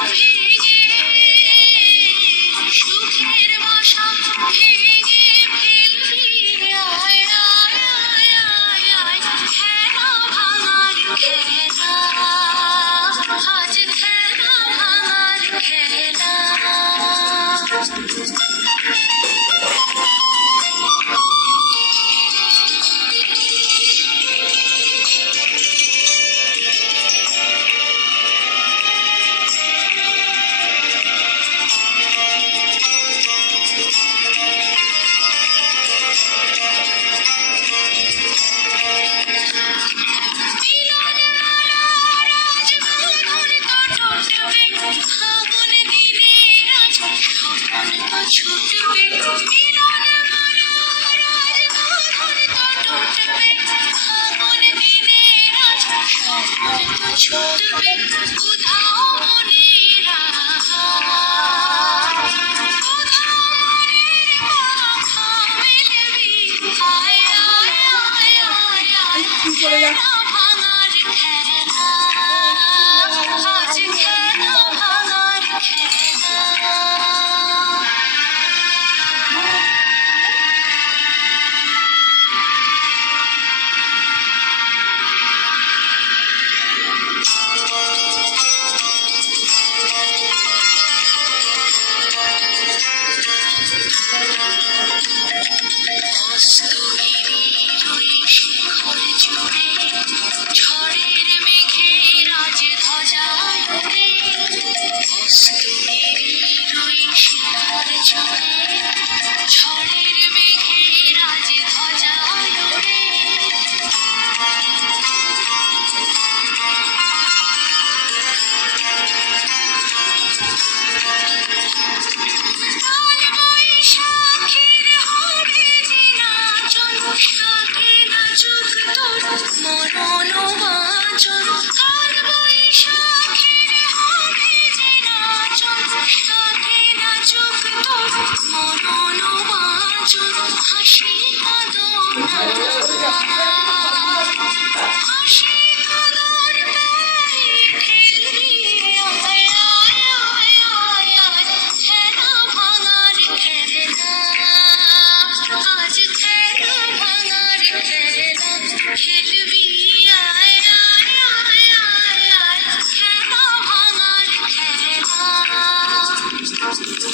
ভেঙে সুখের বাসা ভেঙে ভাঙার খেলা আজ খেলা ভাঙার খেলা।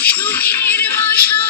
সুখের বাসা